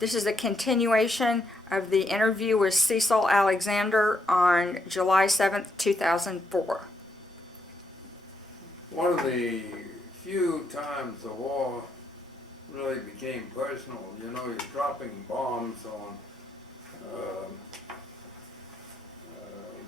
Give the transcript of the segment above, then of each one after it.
This is a continuation of the interview with Cecil Alexander on July 7th, 2004. One of the few times the war really became personal. You know, you're dropping bombs on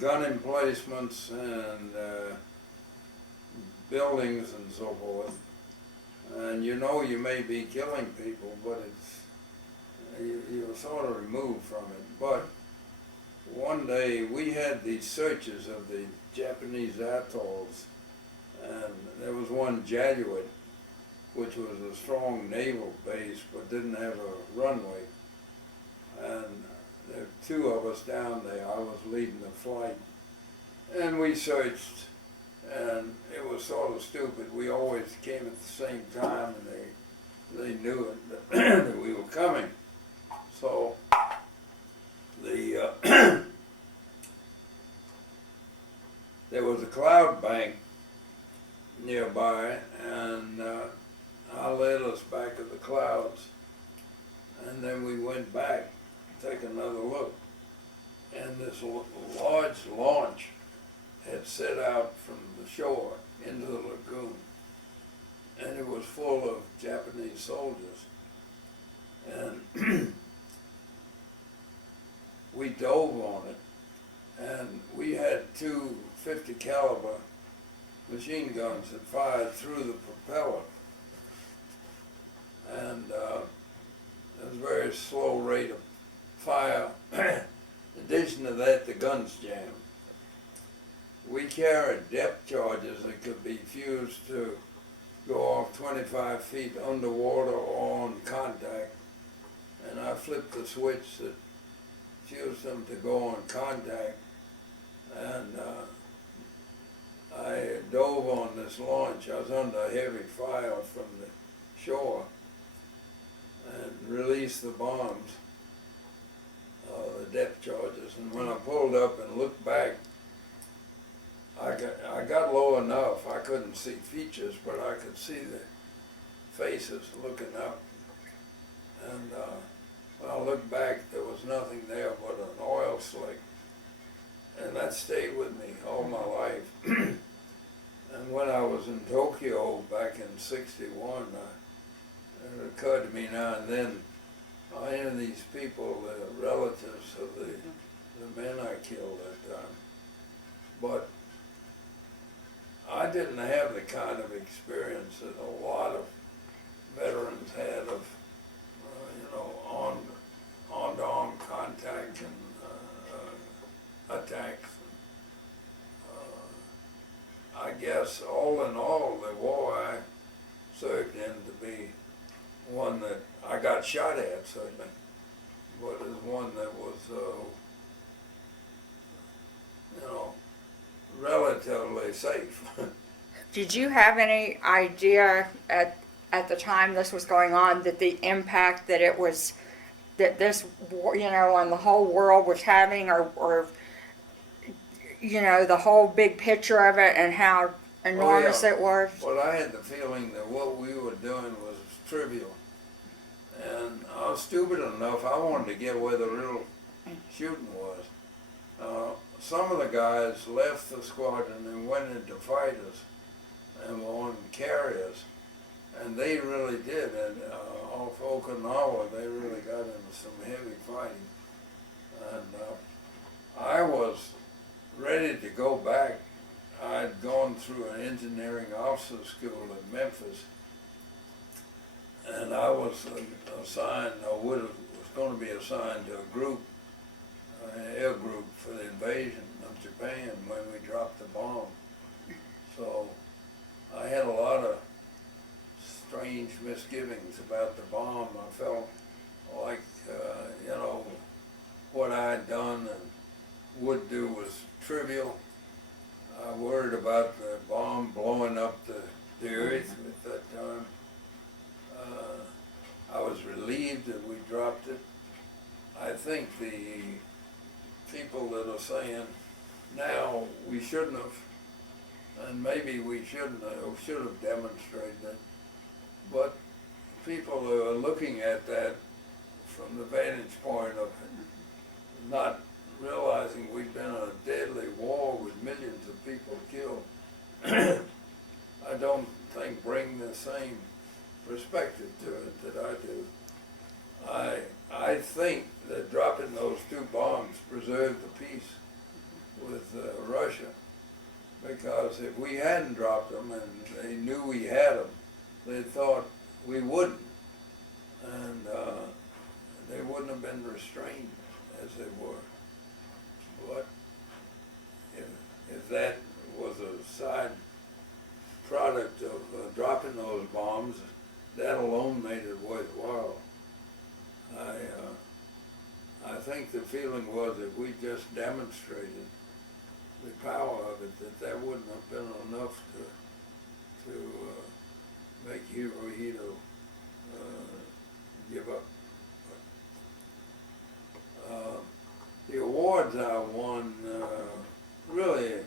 gun emplacements and buildings and so forth. And you know you may be killing people, but you're sort of removed from it. But one day we had these searches of the Japanese atolls, and there was one Jesuit, which was a strong naval base but didn't have a runway. And there were two of us down there. I was leading the flight. And we searched, and it was sort of stupid. We always came at the same time, and they knew it, that we were coming. So there was a cloud bank nearby, and I led us back of the clouds, and then we went back to take another look, and this large launch had set out from the shore into the lagoon, and it was full of Japanese soldiers, and we dove on it, and we had two 50 caliber machine guns that fired through the propeller, and it was a very slow rate of fire. In addition to that, the guns jammed. We carried depth charges that could be fused to go off 25 feet underwater or on contact, and I flipped the switch that fused them to go on contact, and I dove on this launch. I was under heavy fire from the shore, and released the bombs, the depth charges. And when I pulled up and looked back, I got low enough. I couldn't see features, but I could see the faces looking up. And when I looked back, there was nothing there but an oil slick. And that stayed with me all my life. And when I was in Tokyo back in '61, it occurred to me now and then, any of these people, the relatives of the men I killed that time. But I didn't have the kind of experience that a lot of veterans had of, on-to-arm contact and attacks. I guess all in all, the war I served in to be one that I got shot at, certainly, but is one that was, relatively safe. Did you have any idea at the time this was going on that the impact that it was, that this, on the whole world was having, or the whole big picture of it and how enormous it was? Well, I had the feeling that what we were doing was trivial. And I was stupid enough, I wanted to get where the real shooting was. Some of the guys left the squadron and went into fighters and were on carriers. And they really did. And off Okinawa, they really got into some heavy fighting. And I was ready to go back. I'd gone through an engineering officer school in Memphis, and I was assigned, was going to be assigned to a group, an air group for the invasion of Japan when we dropped the bomb. So I had a lot of strange misgivings about the bomb. I felt like, what I had done and would do was trivial. I worried about the bomb blowing up the earth at that time. I was relieved that we dropped it. I think the people that are saying now we shouldn't have, and maybe we should have demonstrated it, but people who are looking at that from the vantage point of not realizing we've been in a deadly war with millions of people killed, I don't think bring the same perspective to it that I do. I think that dropping those two bombs preserved the peace with Russia, because if we hadn't dropped them and they knew we had them, they thought we wouldn't, and they wouldn't have been restrained as they were. But if that was a side product of dropping those bombs, that alone made it worthwhile. I think the feeling was if we just demonstrated the power of it, that wouldn't have been enough to make Hirohito give up. The awards I won, really.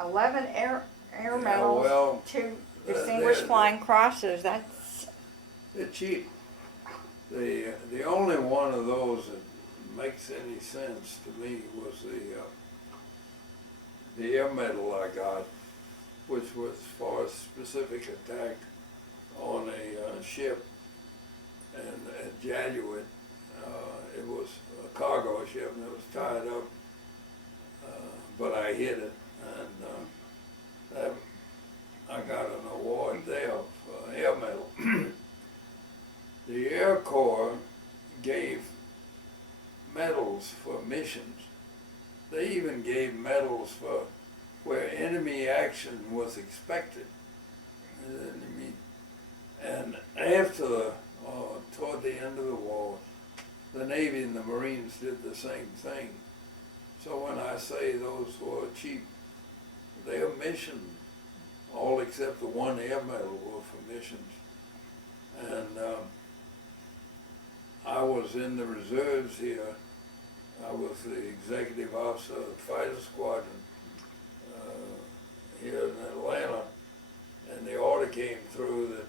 11 air Yeah, medals, well, 2 Distinguished Flying Crosses. That's they're cheap. The only one of those that makes any sense to me was the air medal I got, which was for a specific attack on a ship, and at Januit, it was a cargo ship and it was tied up, but I hit it, and that, I got an award there for air medal. The Air Corps gave medals for missions. They even gave medals for where enemy action was expected. And after, toward the end of the war, the Navy and the Marines did the same thing. So when I say those were cheap, their mission, all except the one air medal, were for missions. And I was in the reserves here. I was the executive officer of the fighter squadron here in Atlanta, and the order came through that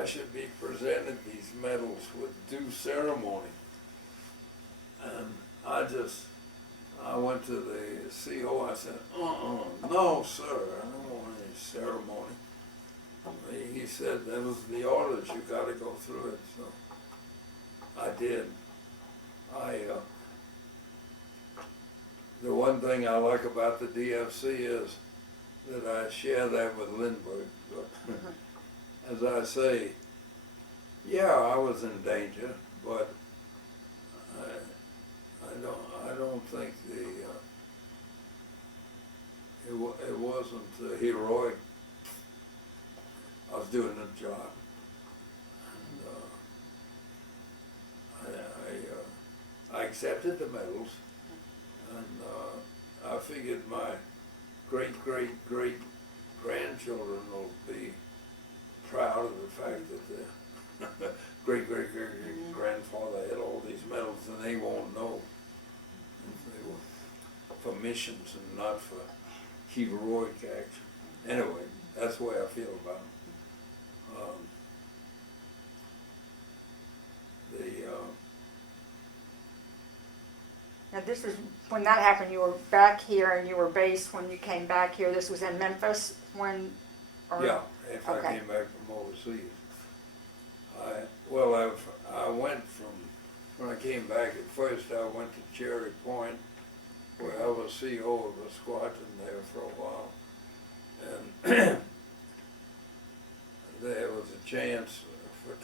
I should be presented these medals with due ceremony. And I went to the CO, I said, no sir, I don't want any ceremony. He said that was the orders, you gotta go through it, so I did. The one thing I like about the DFC is that I share that with Lindbergh. But as I say, yeah, I was in danger, but I don't think it wasn't heroic. I was doing the job, and I accepted the medals, and I figured my great grandchildren will be proud of the fact that their great grandfather had all these medals, and they won't know if they were for missions and not for heroic action. Anyway, that's the way I feel about them. now. This was when that happened. You were back here, and you were based when you came back here. This was in Memphis when. Yeah, after I came back from overseas. I went from, when I came back at first, I went to Cherry Point, where I was CO of a squadron there for a while. And there was a chance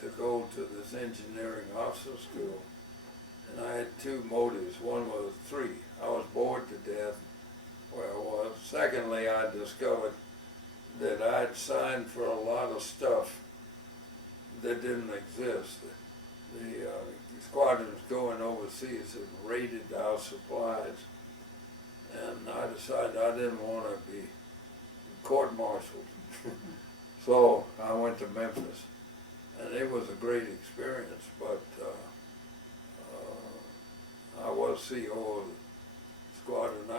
to go to this engineering officer school. And I had two motives. One was I was bored to death where I was. Secondly, I discovered that I'd signed for a lot of stuff that didn't exist. The squadrons going overseas had raided our supplies, and I decided I didn't want to be court-martialed. So I went to Memphis, and it was a great experience, but I was CO of the squadron.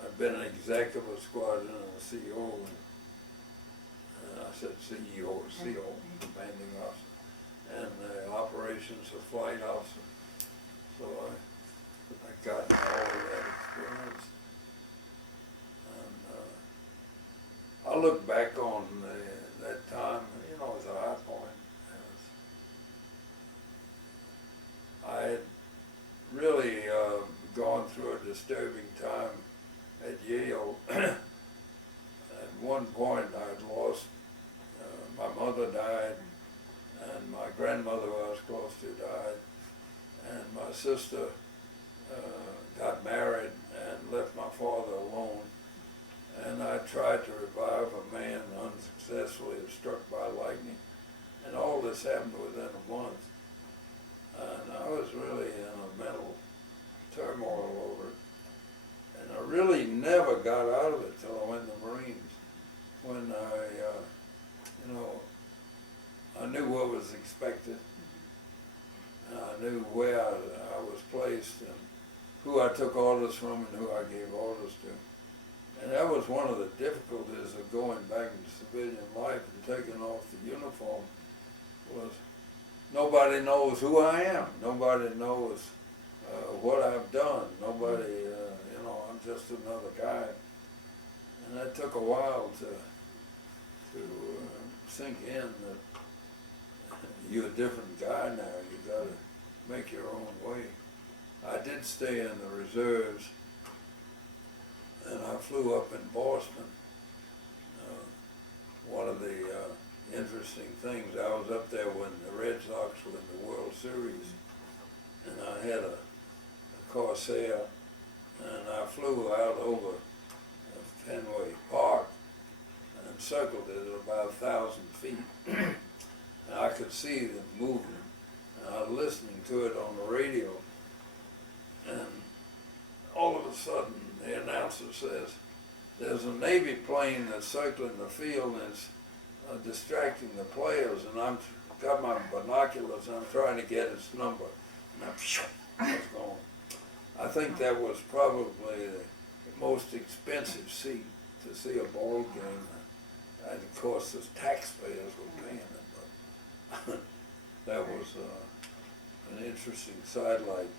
I've been an exec of a squadron and a CO, and I said CEO or CO, commanding officer. and the operations of flight officer. So I got all of that experience. And I look back on that time, as a high point. I had really gone through a disturbing time at Yale. At one point I'd lost, my mother died, and my grandmother I was close to died, and my sister got married and left my father alone. And I tried to revive a man unsuccessfully, was struck by lightning. And all this happened within a month. And I was really in a mental turmoil over it. And I really never got out of it till I went in the Marines. When I knew what was expected. And I knew where I was placed and who I took orders from and who I gave orders to. And that was one of the difficulties of going back into civilian life and taking off the uniform, was nobody knows who I am. Nobody knows what I've done. Nobody, I'm just another guy. And that took a while to sink in that you're a different guy now. You got to make your own way. I did stay in the reserves, and I flew up in Boston. One of the interesting things, I was up there when the Red Sox were in the World Series, and I had a Corsair, and I flew out over Fenway Park and circled it at about 1,000 feet. And I could see them moving, and I was listening to it on the radio, and all of a sudden the announcer says, there's a Navy plane that's circling the field and it's distracting the players, and I've got my binoculars and I'm trying to get its number. And I was gone. I think that was probably the most expensive seat to see a ball game. And of course the taxpayers were paying it, but that was an interesting sidelight.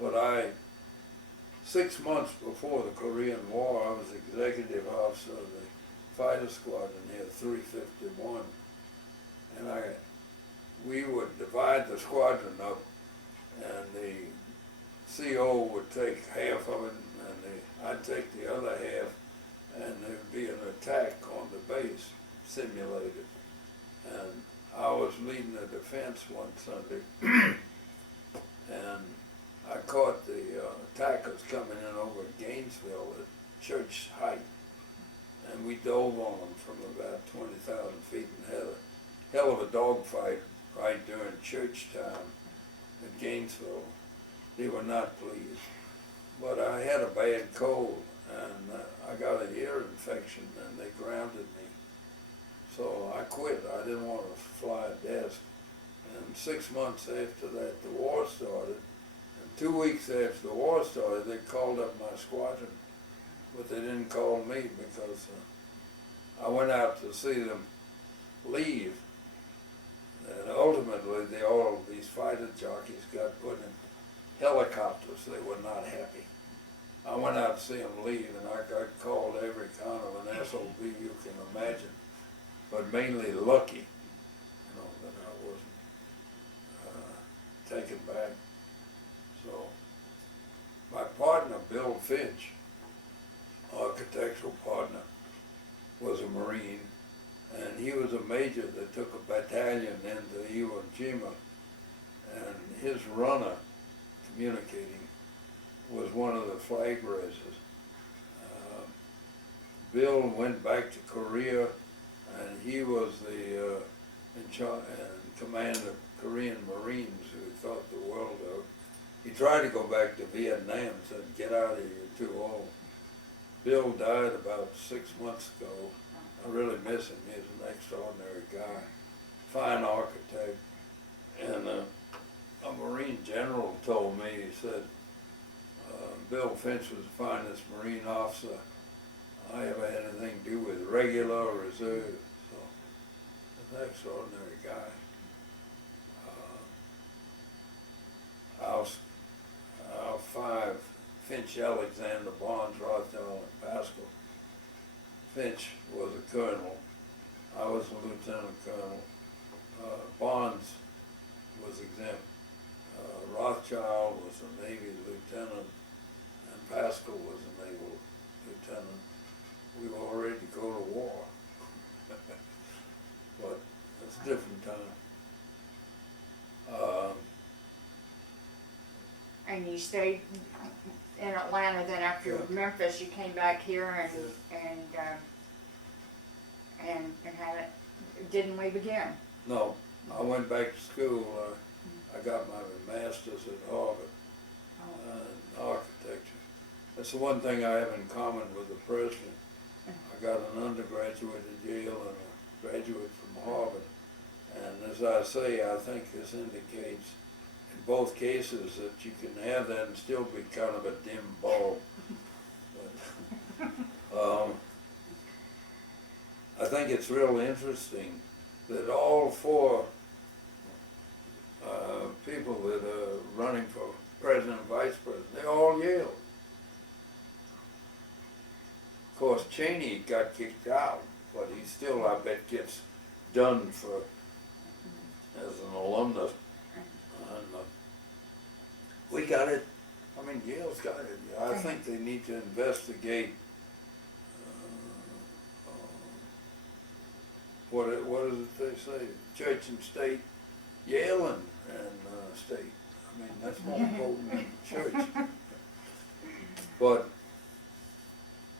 But 6 months before the Korean War, I was executive officer of the fighter squadron here, 351. And we would divide the squadron up, and the CO would take half of it, and I'd take the other half, and there'd be an attack on the base simulated. And I was leading the defense one Sunday, and I caught the attackers coming in over Gainesville at Church Height, and we dove on them from about 20,000 feet and had a hell of a dogfight right during church time at Gainesville. They were not pleased, but I had a bad cold, and I got an ear infection, and they grounded me. So I quit. I didn't want to fly a desk. And 6 months after that, the war started. 2 weeks after the war started, they called up my squadron, but they didn't call me because I went out to see them leave. And ultimately, all of these fighter jockeys got put in helicopters. They were not happy. I went out to see them leave, and I got called every kind of an SOB you can imagine, but mainly lucky, that I wasn't taken back. So my partner, Bill Finch, architectural partner, was a Marine, and he was a major that took a battalion into Iwo Jima, and his runner communicating was one of the flag raisers. Bill went back to Korea, and he was the in command of Korean Marines who thought the world of. He tried to go back to Vietnam, said, get out of here, you're too old. Bill died about 6 months ago. I really miss him. He's an extraordinary guy, fine architect. And a Marine general told me, he said, Bill Finch was the finest Marine officer I ever had anything to do with, regular or reserve. So, he's an extraordinary guy. Finch, Alexander, Barnes, Rothschild, and Pascal. Finch was a colonel. I was a lieutenant colonel. Barnes was exempt. Rothschild was a Navy lieutenant, and Pascal was a naval lieutenant. We were all ready to go to war, but it's a different time. And you stayed in Atlanta, then after Yeah. Memphis, you came back here and had it, didn't leave again. No, I went back to school. I got my master's at Harvard in architecture. That's the one thing I have in common with the president. I got an undergraduate at Yale and a graduate from Harvard. And as I say, I think this indicates in both cases that you can have that and still be kind of a dim bulb. But, I think it's real interesting that all four people that are running for president and vice president, they're all Yale. Of course, Cheney got kicked out, but he still, I bet, gets done for as an alumnus. And we got it. I mean, Yale's got it. I think they need to investigate what is it they say? Church and state, Yale and state. I mean, that's more important than church. But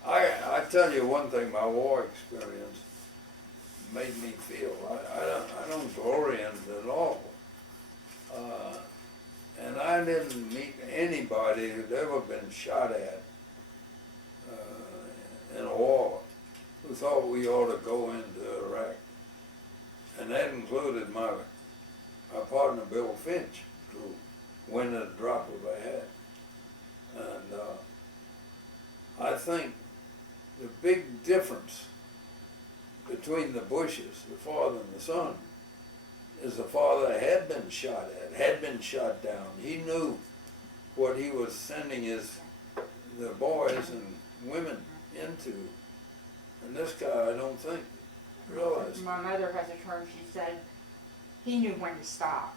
I tell you one thing, my war experience made me feel. I don't glory in it at all. And I didn't meet anybody who'd ever been shot at in a war who thought we ought to go into Iraq. And that included my partner Bill Finch, who went at a drop of a hat. And I think the big difference between the Bushes, the father and the son, is the father had been shot at, had been shot down. He knew what he was sending the boys and women into. And this guy, I don't think, realized. My mother has a term, she said, he knew when to stop.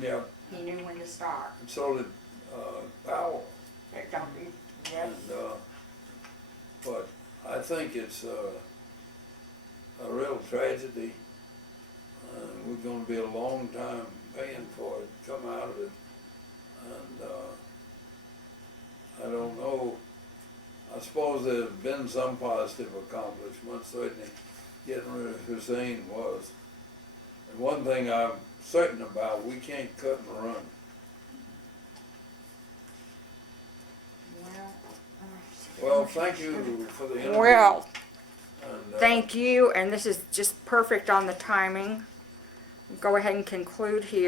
Yeah. He knew when to stop. And so did Powell. Yes. And, but I think it's a real tragedy. We're going to be a long time paying for it, come out of it. And I don't know. I suppose there have been some positive accomplishments. Certainly getting rid of Hussein was. And one thing I'm certain about, we can't cut and run. Well, thank you for the interview. Well, And, thank you, and this is just perfect on the timing. Go ahead and conclude here.